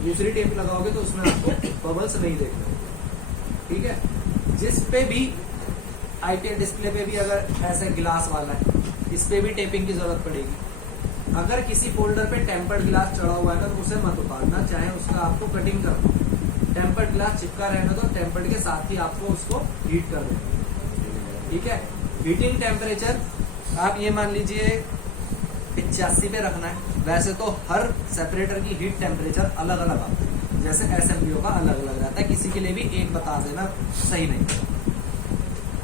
दूसरी टेप लगाओगे तो उसमें आपको बबल्स नहीं देखने, ठीक है। जिस पे भी IPS डिस्प्ले पे भी अगर ऐसे गिलास वाला है, इस पे भी टेपिंग की जरूरत पड़ेगी। अगर किसी फोल्डर पे टेम्पर्ड गिलास चढ़ा हुआ है ना, तो उसे मत उतारना, चाहे उसका आपको कटिंग करना। टेम्पर्ड गिलास चिपका रहना, तो टेम्पर्ड के साथ ही आपको उसको हीट कर देना, ठीक है। हीटिंग टेम्परेचर आप ये मान लीजिए 85 पे रखना है। वैसे तो हर सेपरेटर की हीट टेम्परेचर अलग अलग आता है, जैसे एसएमबीओ का अलग अलग रहता है, किसी के लिए भी एक बता देना सही नहीं।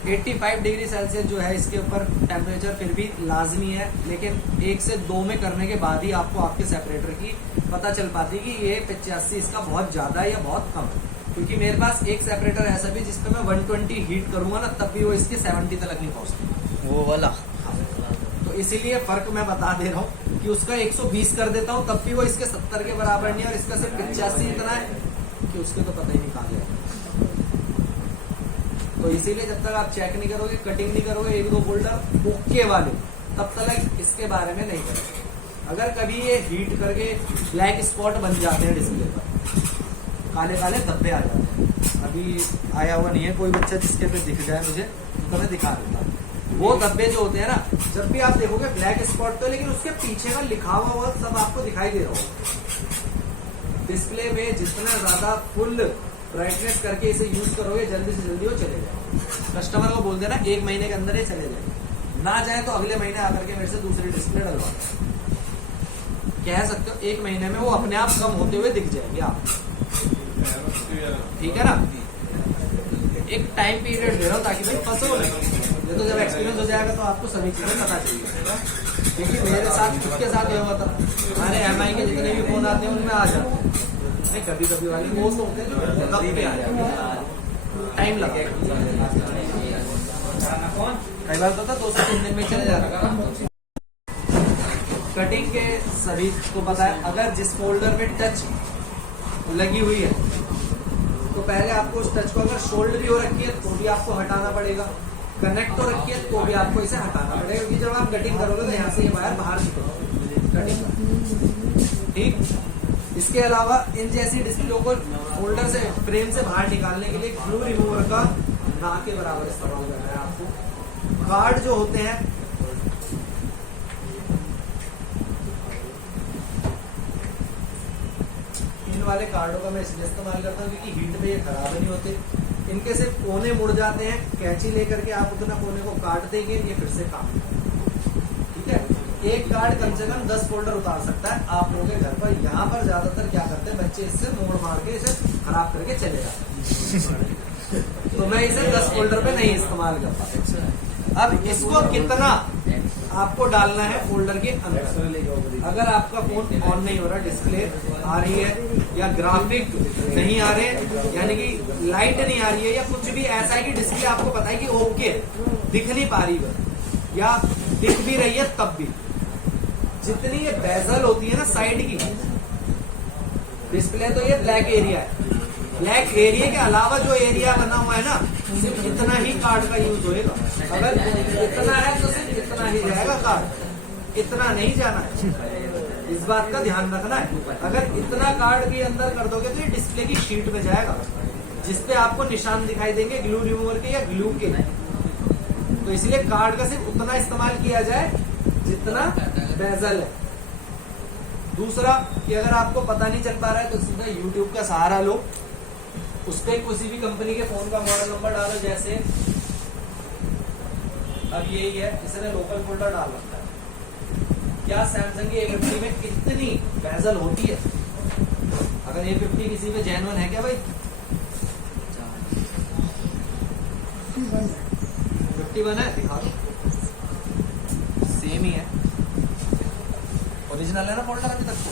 85 डिग्री सेल्सियस जो है इसके ऊपर टेम्परेचर फिर भी लाजमी है, लेकिन 1 से 2 में करने के बाद ही आपको आपके सेपरेटर की पता चल पाती कि ये 85 इसका बहुत ज्यादा है या बहुत कम है। क्योंकि मेरे पास एक सेपरेटर ऐसा भी जिसपे मैं 120 हीट करूंगा ना, तब भी वो इसके 70 तक नहीं पहुंचती, वो वाला। तो इसीलिए फर्क मैं बता दे रहा हूँ कि उसका 120 कर देता हूँ, तब भी वो इसके 70 के बराबर नहीं है, और इसका सिर्फ 85 इतना है कि उसके तो पता ही नहीं कहाँ गया। तो इसीलिए जब तक आप चेक नहीं करोगे, कटिंग नहीं करोगे 1-2 फोल्डर ओके वाले, तब तक इसके बारे में नहीं करोगे। अगर कभी ये हीट करके ब्लैक स्पॉट बन जाते हैं डिस्प्ले पर, काले काले धब्बे आ जाते हैं, अभी आया हुआ नहीं है कोई बच्चा जिसके पे दिख जाए मुझे, तो मैं दिखा देता हूँ। वो धब्बे जो होते हैं ना, जब भी आप देखोगे ब्लैक स्पॉट तो, लेकिन उसके पीछे का लिखा हुआ सब आपको दिखाई दे रहा होगा। डिस्प्ले में जितना ज्यादा फुल ब्राइटनेस करके इसे यूज करोगे, जल्दी से जल्दी वो चले जाए। कस्टमर को बोल देना 1 महीने के अंदर ये चले जाए, ना जाए तो अगले महीने आकर के मेरे से दूसरी डिस्प्ले डलवा कह सकते हो। 1 महीने में वो अपने आप कम होते हुए दिख जाएगी आप, ठीक है ना। एक टाइम पीरियड दे रहा हूँ ताकि भाई फंसो नहीं, ये तो जब एक्सपीरियंस हो जाएगा तो आपको सभी चीजें पता चलेगी। क्योंकि मेरे साथ खुद के साथ ये हुआ था, हमारे एमआई के जितने भी फोन आते हैं उनमें आ जाते हैं, नहीं कभी कभी वाले फोन होते हैं जो कभी भी आ जाते हैं, टाइम लगा। कई बार तो था 2 से 3 दिन में चले जाता है। कटिंग के सभी को पता है, अगर जिस फोल्डर में टच लगी हुई है तो पहले आपको उस टच को, अगर शोल्ड भी हो रखी है तो भी आपको हटाना पड़ेगा, कनेक्ट हो रखी है तो भी आपको इसे हटाना पड़ेगा, क्योंकि जब आप कटिंग करोगे तो यहाँ से ये वायर बाहर निकलेगा कटिंग, ठीक। इसके अलावा इन जैसी डिस्प्ले को फोल्डर से, फ्रेम से बाहर निकालने के लिए ग्लू रिमूवर का ना के बराबर इस्तेमाल करना है आपको। कार्ड जो होते हैं, इन वाले कार्डों का मैं इसलिए इस्तेमाल करता हूँ क्योंकि हीट में ये खराब नहीं होते, इनके से कोने मुड़ जाते हैं, कैंची लेकर के आप उतना कोने को काट देंगे, ये फिर से काम, ठीक है। एक कार्ड कम से कम 10 फोल्डर उतार सकता है आप लोगों के घर पर। यहाँ पर ज्यादातर क्या करते हैं बच्चे, इससे मोड़ मार के इसे खराब करके चले जाते हैं। तो मैं इसे 10 फोल्डर पे नहीं इस्तेमाल करता। अब इसको कितना आपको डालना है फोल्डर के अंदर, अगर आपका फोन ऑन नहीं हो रहा, डिस्प्ले आ रही है या ग्राफिक नहीं आ रहे, यानी कि लाइट नहीं आ रही है, या कुछ भी ऐसा है कि डिस्प्ले आपको पता है कि ओके दिख नहीं पा रही है, या दिख भी रही है, तब भी जितनी ये बेजल होती है ना साइड की, डिस्प्ले तो ये ब्लैक एरिया है, ब्लैक एरिया के अलावा जो एरिया बना हुआ है ना, सिर्फ इतना ही कार्ड का यूज होएगा। अगर इतना है तो सिर्फ इतना ही जाएगा कार्ड, इतना नहीं जाना है, इस बात का ध्यान रखना है। अगर इतना कार्ड के अंदर कर दोगे तो ये डिस्प्ले की शीट में जाएगा, जिसपे आपको निशान दिखाई देंगे ग्लू रिमूवर के या ग्लू के। तो इसलिए कार्ड का सिर्फ उतना इस्तेमाल किया जाए जितना बेजल है। दूसरा कि अगर आपको पता नहीं चल पा रहा है तो सीधा यूट्यूब का सहारा लो, उस पर किसी भी कंपनी के फोन का मॉडल नंबर डालो, जैसे अब यही है, इसने लोकल फोल्डर डाल रखा है, क्या सैमसंग की A50 में कितनी बेजल होती है। अगर A50 किसी में जेन्युइन है क्या भाई, 51 है, दिखा दो, सेम ही है, ओरिजिनल है ना फोल्डर अभी तक तो।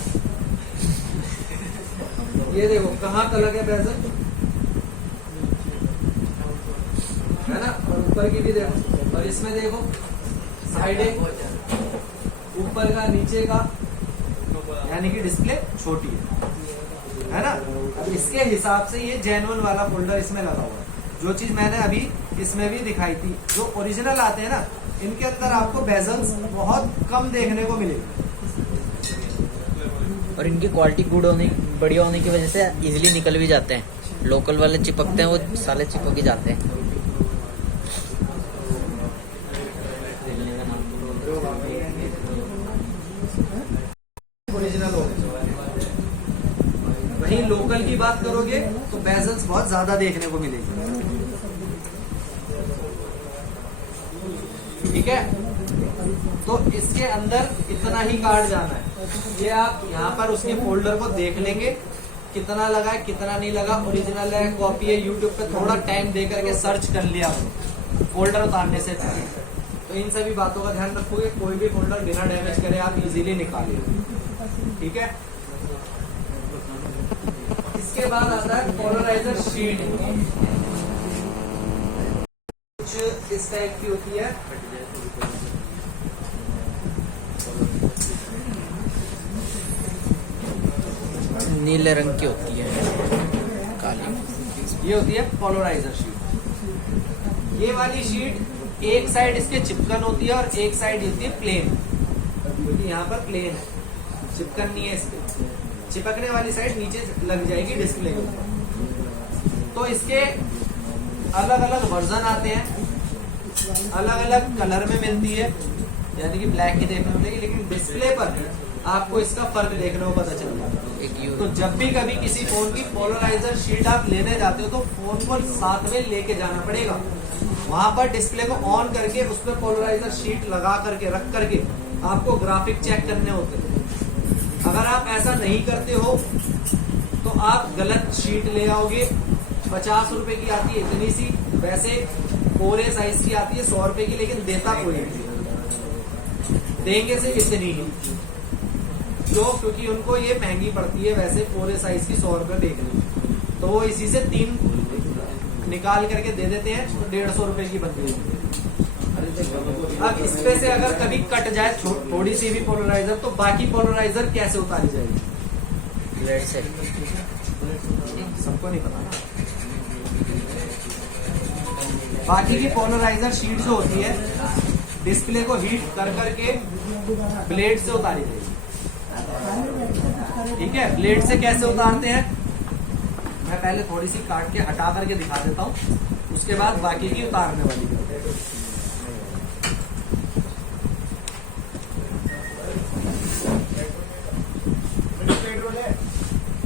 ये देखो कहाँ तलक है बेजल, है ना, और ऊपर की भी देखो, और इसमें देखो साइड ऊपर का नीचे का, यानी कि डिस्प्ले छोटी है ना। अब इसके हिसाब से ये जेन्युइन वाला फोल्डर इसमें लगा हुआ है। जो चीज मैंने अभी इसमें भी दिखाई थी, जो ओरिजिनल आते हैं ना, इनके अंदर आपको बेजल्स बहुत कम देखने को मिलेगी, और इनकी क्वालिटी गुड होने, बढ़िया होने की वजह से इजीली निकल भी जाते हैं। लोकल वाले चिपकते हैं, वो साले चिपक ही जाते हैं। ओरिजिनल हो, वहीं लोकल की बात करोगे तो बेजल्स बहुत ज्यादा देखने को मिलेगी, ठीक है। तो इसके अंदर इतना ही कार्ड जाना है। ये आप यहाँ पर उसके फोल्डर को देख लेंगे कितना लगा है कितना नहीं लगा, ओरिजिनल है कॉपी है। यूट्यूब पे थोड़ा टाइम दे करके सर्च कर लिया फोल्डर उतारने से पहले। तो इन सभी बातों का ध्यान रखोगे, कोई भी फोल्डर बिना डैमेज करे आप इजीली निकालिए, ठीक है। इसके बाद आता है पोलराइजर शीट, कुछ इस टाइप की होती है। नीले रंग की होती है, काली। ये होती है पोलराइजर शीट। ये वाली शीट एक साइड इसके चिपकन होती है और एक साइड होती है प्लेन, क्योंकि यहाँ पर प्लेन है, चिपकन नहीं है इसके। चिपकने वाली साइड नीचे लग जाएगी डिस्प्ले के ऊपर। तो इसके अलग अलग वर्जन आते हैं, अलग अलग कलर में मिलती है, यानी कि ब्लैक ही देखने को मिलेगी, लेकिन डिस्प्ले पर आपको इसका फर्क देखने को पता चल जाता है। तो जब भी कभी किसी फोन की पोलराइजर शीट आप लेने जाते हो तो फोन को साथ में लेके जाना पड़ेगा। वहां पर डिस्प्ले को ऑन करके उस पर पोलराइजर शीट लगा करके रख करके आपको ग्राफिक चेक करने होते हैं। अगर आप ऐसा नहीं करते हो तो आप गलत शीट ले आओगे। 50 रुपए की आती है इतनी सी, वैसे 4A साइज की आती है 100 रुपए की, लेकिन देता कोई नहीं, देंगे सिर्फ इतनी ही। क्यों? क्योंकि उनको ये महंगी पड़ती है वैसे 4A साइज की 100 रुपए बेचनी, तो वो इसी से 3 निकाल करके दे देते हैं, तो 150 रुपए की बनती है। अब इसपे से अगर कभी कट जाए थोड़ी सी भी पोलराइजर, तो बाकी पोलराइजर कैसे उतारी जाएगी? ब्लेड से। सबको नहीं पता ना। बाकी की पोलराइजर शीट जो होती है डिस्प्ले को हीट कर करके ब्लेड से उतारी जाएगी, ठीक है। ब्लेड से कैसे उतारते हैं मैं पहले थोड़ी सी काट के हटा करके दिखा देता हूँ, उसके बाद बाकी की उतारने वाली।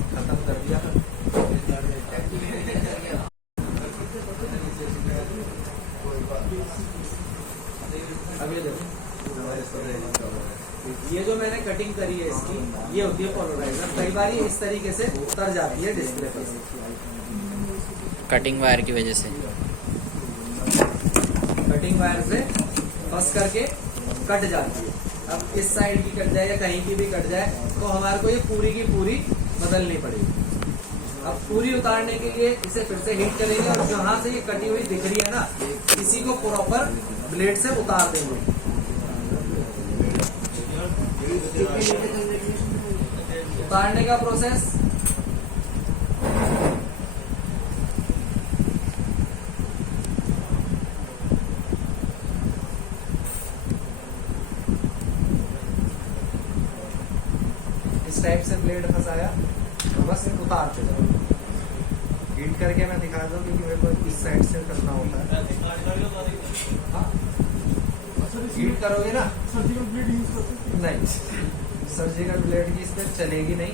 खत्म कर दिया। अब ये देखो, ये जो मैंने कटिंग करी है इसकी, ये होती है पोलराइजर। कई बार ये इस तरीके से उतर जाती है डिस्प्ले पर, कटिंग वायर की वजह से। कटिंग वायर से फंस करके कट जाती है। अब इस साइड की कट जाए या कहीं की भी कट जाए तो हमारे को ये पूरी की पूरी बदलनी पड़ेगी। अब पूरी उतारने के लिए इसे फिर से हीट करेंगे और जहां से ये कटी हुई दिख रही है ना, इसी को प्रॉपर ब्लेड से उतार देंगे। उतारने का प्रोसेस इस टाइप से ब्लेड फंसाया तो बस उतारते जाओ। हीट करके मैं दिखा दूं क्योंकि मेरे को इस साइड से करना होता है। हाँ? हीट करोगे ना, सर्जिकल ब्लेड यूज करते नहीं, सर्जिकल ब्लेड की इस पर चलेगी नहीं,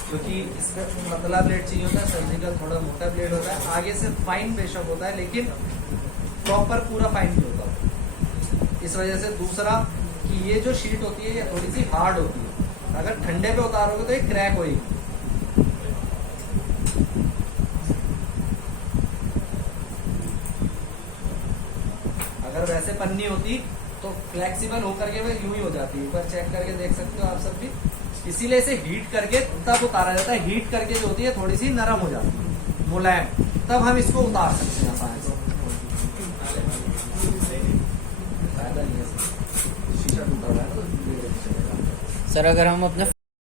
क्योंकि इस पर पतला ब्लेड चाहिए होता है, सर्जिकल थोड़ा मोटा ब्लेड होता है। आगे से फाइन बेशक होता है लेकिन प्रॉपर पूरा फाइन नहीं होता। इस वजह से दूसरा कि ये जो शीट होती है ये थोड़ी सी हार्ड होती है, अगर ठंडे पे उतारोगे तो ये क्रैक होगी। अगर वैसे पन्नी होती तो फ्लेक्सिबल होकर के वह यूं ही हो जाती है। ऊपर चेक करके देख सकते हो आप सब भी। इसीलिए इसे हीट करके तब उतारा जाता है। हीट करके जो होती है थोड़ी सी नरम हो जाती है, मुलायम, तब हम इसको उतार सकते हैं आसानी से। फायदा नहीं है, शीशा टूटा हुआ है तो सर अगर हम अपने